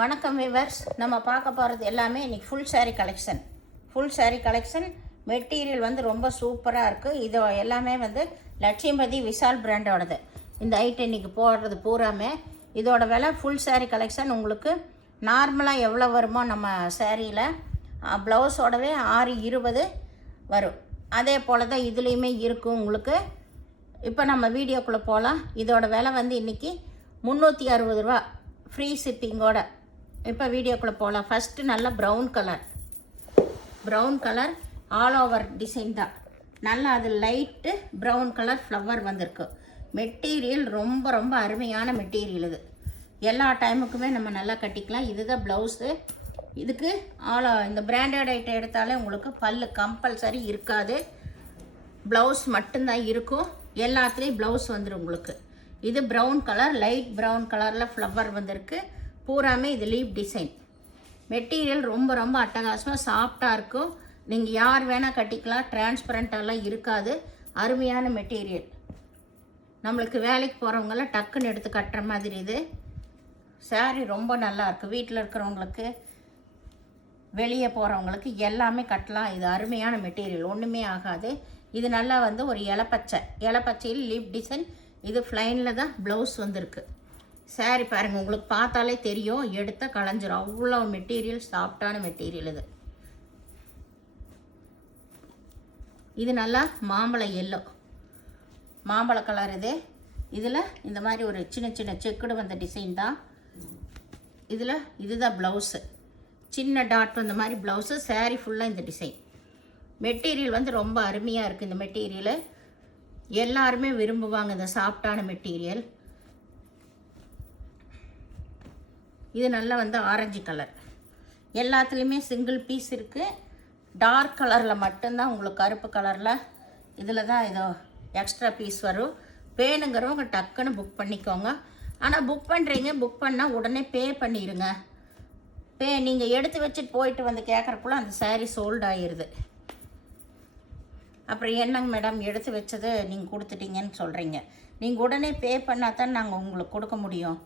வணக்கம் விவர்ஸ். நம்ம பார்க்க போகிறது எல்லாமே இன்றைக்கி ஃபுல் saree கலெக்ஷன் மெட்டீரியல் வந்து ரொம்ப சூப்பராக இருக்குது. இது எல்லாமே வந்து லட்சுமிபதி விஷால் பிராண்டோடது. இந்த ஐட்டம் இன்றைக்கி போடுறது பூராமே இதோட விலை ஃபுல் saree கலெக்ஷன் உங்களுக்கு நார்மலாக எவ்வளோ வருமோ நம்ம சாரியில் ப்ளவுஸோடவே 620 வரும். அதே போல் தான் இதுலேயுமே இருக்கும் உங்களுக்கு. இப்போ நம்ம வீடியோக்குள்ளே போகலாம். இதோட விலை வந்து இன்றைக்கி 360 ரூபா ஃப்ரீ ஷிப்பிங்கோட. இப்போ வீடியோக்குள்ளே போகலாம். ஃபஸ்ட்டு நல்லா brown colour all over design தான். நல்லா அது லைட்டு ப்ரௌன் கலர் ஃப்ளவர் வந்திருக்கு. மெட்டீரியல் ரொம்ப ரொம்ப அருமையான மெட்டீரியல். இது எல்லா டைமுக்குமே நம்ம நல்லா கட்டிக்கலாம். இதுதான் ப்ளவுஸு. இதுக்கு இந்த பிராண்டட் ஐட்டம் எடுத்தாலே உங்களுக்கு பல்லு கம்பல்சரி இருக்காது. ப்ளவுஸ் மட்டும்தான் இருக்கும். எல்லாத்துலேயும் ப்ளவுஸ் வந்துடும் உங்களுக்கு. இது ப்ரௌன் கலர், லைட் ப்ரௌன் கலரில் ஃப்ளவர் வந்திருக்கு. பூராமே இது லீப் டிசைன். மெட்டீரியல் ரொம்ப ரொம்ப அட்டகாசமாக சாஃப்டாக இருக்கும். நீங்கள் யார் வேணால் கட்டிக்கலாம். டிரான்ஸ்பரண்ட்டாலாம் இருக்காது. அருமையான மெட்டீரியல். நம்மளுக்கு வேலைக்கு போகிறவங்களாம் டக்குன்னு எடுத்து கட்டுற மாதிரி இது சாரீ ரொம்ப நல்லாயிருக்கு. வீட்டில் இருக்கிறவங்களுக்கு, வெளியே போகிறவங்களுக்கு எல்லாமே கட்டலாம். இது அருமையான மெட்டீரியல், ஒன்றுமே ஆகாது. இது நல்லா வந்து ஒரு இலப்பச்சையில் லீப் டிசைன். இது ஃப்ளைனில் தான் ப்ளவுஸ் வந்திருக்கு. சாரீ பாருங்கள், உங்களுக்கு பார்த்தாலே தெரியும், எடுத்த களைஞ்சிரும். அவ்வளோ மெட்டீரியல், சாஃப்டான மெட்டீரியல். இது நல்லா மாம்பழ கலர். இதில் இந்த மாதிரி ஒரு சின்ன சின்ன செக்குடு வந்த டிசைன் தான். இதுதான் ப்ளவுஸு. சின்ன டாட் வந்த மாதிரி ப்ளவுஸு. சாரீ ஃபுல்லாக இந்த டிசைன். மெட்டீரியல் வந்து ரொம்ப அருமையாக இருக்குது. இந்த மெட்டீரியலு எல்லாருமே விரும்புவாங்க, இந்த சாஃப்டான மெட்டீரியல். இது நல்லா வந்து ஆரஞ்சு கலர். எல்லாத்துலேயுமே சிங்கிள் பீஸ் இருக்குது. டார்க் கலரில் மட்டும்தான் உங்களுக்கு கருப்பு கலரில் இதில் தான் இதோ எக்ஸ்ட்ரா பீஸ் வரும். வேணுங்கிறவங்க டக்குன்னு புக் பண்ணிக்கோங்க. ஆனால் புக் பண்ணால் உடனே பே பண்ணிடுங்க. நீங்கள் எடுத்து வச்சுட்டு போயிட்டு வந்து கேட்குறக்குள்ள அந்த சாரீ சோல்ட் ஆகிடுது. அப்புறம் என்னங்க மேடம் எடுத்து வச்சது நீங்கள் கொடுத்துட்டீங்கன்னு சொல்கிறீங்க. நீங்கள் உடனே பே பண்ணால் தான் நாங்கள் உங்களுக்கு கொடுக்க முடியும்.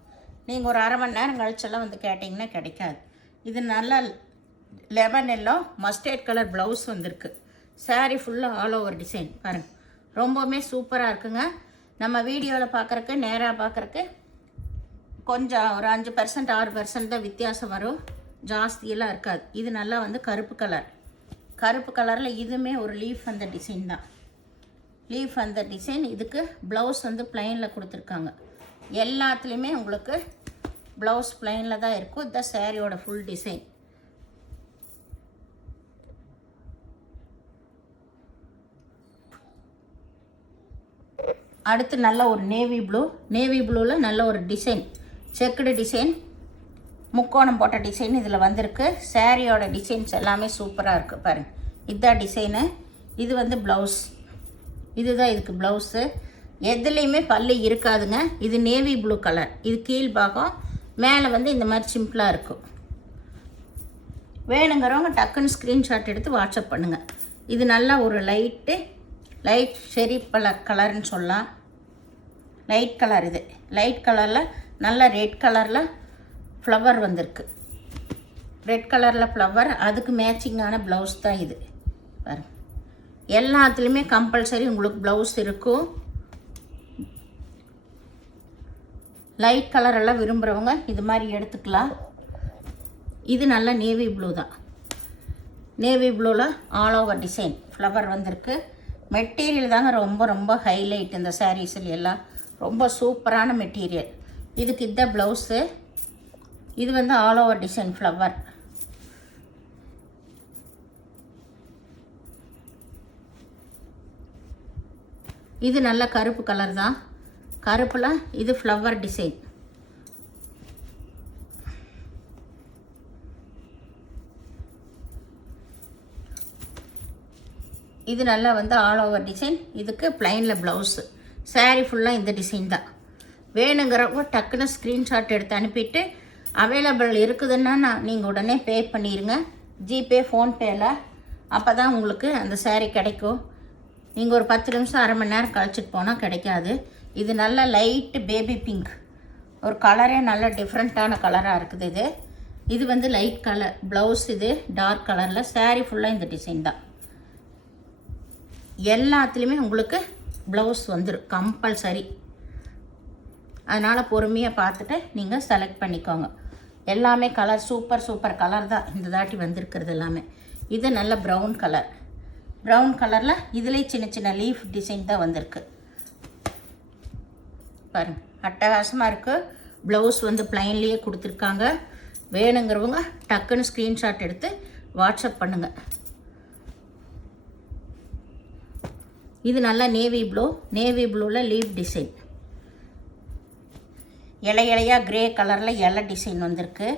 நீங்கள் ஒரு அரை மணி நேரம் கழிச்செல்லாம் வந்து கேட்டிங்கன்னா கிடைக்காது. இது நல்லா lemon yellow mustard colour blouse வந்திருக்கு. சாரீ ஃபுல்லாக ஆல் ஓவர் டிசைன் பாருங்கள். ரொம்பவுமே சூப்பராக இருக்குங்க. நம்ம வீடியோவில் பார்க்குறக்கு, நேராக பார்க்குறக்கு கொஞ்சம் ஒரு 5% 6% தான் வித்தியாசம் வரும். ஜாஸ்தியெல்லாம் இருக்காது. இது நல்லா வந்து கருப்பு கலரில் இதுவுமே ஒரு லீஃப் அந்த டிசைன் தான். லீஃப் அந்த டிசைன். இதுக்கு ப்ளவுஸ் வந்து ப்ளைனில் கொடுத்துருக்காங்க. எல்லாத்துலேயுமே உங்களுக்கு ப்ளவுஸ் ப்ளைனில் தான் இருக்கும். இதுதான் சாரியோட ஃபுல் டிசைன். அடுத்து நல்ல ஒரு நேவி ப்ளூவில் நல்ல ஒரு டிசைன், செக்குடு டிசைன், முக்கோணம் போட்ட டிசைன் இதில் வந்திருக்கு. சாரியோட டிசைன்ஸ் எல்லாமே சூப்பராக இருக்குது பாருங்கள். இதுதான் டிசைனு. இது வந்து ப்ளவுஸ். இதுதான் இதுக்கு ப்ளவுஸு. எதுலேயுமே பல்லு இருக்காதுங்க. இது நேவி ப்ளூ கலர். இது கீழ்பாகம், மேலே வந்து இந்த மாதிரி சிம்பிளாக இருக்கும். வேணுங்கிறவங்க டக்குன்னு ஸ்க்ரீன்ஷாட் எடுத்து வாட்ஸ்அப் பண்ணுங்கள். இது நல்லா ஒரு லைட் செரி கலர்னு சொல்லலாம். Light colour. இது லைட் கலரில் நல்ல ரெட் கலரில் ஃப்ளவர் வந்திருக்கு. ரெட் கலரில் ஃப்ளவர், அதுக்கு மேட்சிங்கான ப்ளவுஸ் தான் இது பாருங்க. எல்லாத்துலேயுமே கம்பல்சரி உங்களுக்கு ப்ளவுஸ் இருக்கும். லைட் கலரெல்லாம் விரும்புகிறவங்க இது மாதிரி எடுத்துக்கலாம். இது நல்ல நேவி ப்ளூ தான். நேவி ப்ளூவில் ஆல் ஓவர் டிசைன் ஃப்ளவர் வந்திருக்கு. மெட்டீரியல் தாங்க ரொம்ப ரொம்ப ஹைலைட். இந்த சாரீஸில் எல்லாம் ரொம்ப சூப்பரான மெட்டீரியல். இதுக்கு இதுதான் ப்ளவுஸு. இது வந்து ஆல் ஓவர் டிசைன் ஃப்ளவர். இது நல்ல கருப்பு கலர் தான். கருப்பில் இது ஃப்ளவர் டிசைன். இது நல்லா வந்து ஆல் ஓவர் டிசைன். இதுக்கு ப்ளைனில் ப்ளவுஸு. சாரீ ஃபுல்லாக இந்த டிசைன் தான். வேணுங்கிறவங்க டக்குன்னு ஸ்க்ரீன்ஷாட் எடுத்து அனுப்பிட்டு அவைலபிள் இருக்குதுன்னா நீங்கள் உடனே பே பண்ணிடுங்க. ஜிபே, ஃபோன்பேயில். அப்போ தான் உங்களுக்கு அந்த சாரீ கிடைக்கும். நீங்கள் ஒரு 10 நிமிஷம் அரை மணி நேரம் கழிச்சிட்டு போனால் கிடைக்காது. இது நல்ல லைட்டு பேபி பிங்க். ஒரு கலரே நல்ல டிஃப்ரெண்ட்டான கலராக இருக்குது. இது இது வந்து லைட் கலர் ப்ளவுஸ், இது டார்க் கலரில். saree ஃபுல்லாக இந்த டிசைன் தான். எல்லாத்துலேயுமே உங்களுக்கு ப்ளவுஸ் வந்துடும் கம்பல்சரி. அதனால் பொறுமையாக பார்த்துட்டு நீங்கள் செலக்ட் பண்ணிக்கோங்க. எல்லாமே கலர் சூப்பர் கலர் தான் இந்த தாட்டி வந்திருக்கிறது எல்லாமே. இது நல்ல ப்ரௌன் கலர். ப்ரௌன் கலரில் இதிலே சின்ன சின்ன லீஃப் டிசைன் தான் வந்திருக்கு பாருங்கள். அட்டகாசமாக இருக்குது. ப்ளவுஸ் வந்து ப்ளைன்லேயே கொடுத்துருக்காங்க. வேணுங்கிறவங்க டக்குன்னு ஸ்க்ரீன்ஷாட் எடுத்து வாட்ஸ்அப் பண்ணுங்கள். இது நல்லா நேவி ப்ளூவில் லீஃப் டிசைன். இலையாக கிரே கலரில் இலை டிசைன் வந்திருக்கு.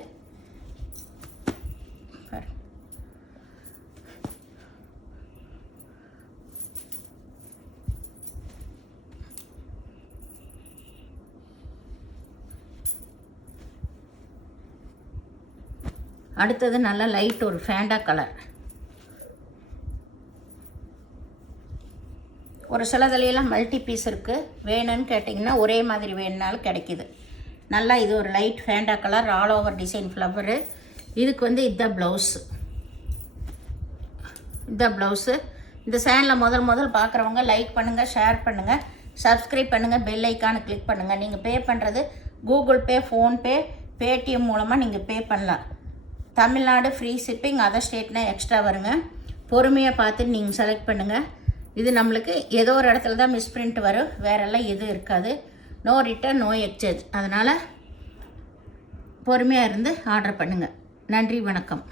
அடுத்தது நல்லா லைட் ஒரு ஃபேண்டா கலர். ஒரு சிலதுலையெல்லாம் மல்டி பீஸ் இருக்குது. வேணும்னு கேட்டிங்கன்னா ஒரே மாதிரி வேணுனாலும் கிடைக்கிது. நல்லா இது ஒரு light Fanta colour, all over design flower. இதுக்கு வந்து இதுதான் ப்ளவுஸு. இதுதான் ப்ளவுஸு. இந்த சேனலை முதல் பார்க்குறவங்க லைக் பண்ணுங்கள், ஷேர் பண்ணுங்கள், சப்ஸ்கிரைப் பண்ணுங்கள், பெல் ஐக்கானை கிளிக் பண்ணுங்கள். நீங்கள் பே பண்ணுறது கூகுள் பே, ஃபோன்பே, பேடிஎம் மூலமாக நீங்கள் பே பண்ணலாம். தமிழ்நாடு ஃப்ரீ ஷிப்பிங், அதர் ஸ்டேட்னால் எக்ஸ்ட்ரா வருங்க. பொறுமையாக பார்த்து நீங்கள் செலக்ட் பண்ணுங்கள். இது நம்மளுக்கு ஏதோ ஒரு இடத்துல தான் மிஸ் பிரிண்ட் வரும், வேறெல்லாம் எதுவும் இருக்காது. No return, no exchange. அதனால் பொறுமையாக இருந்து ஆர்டர் பண்ணுங்கள். நன்றி, வணக்கம்.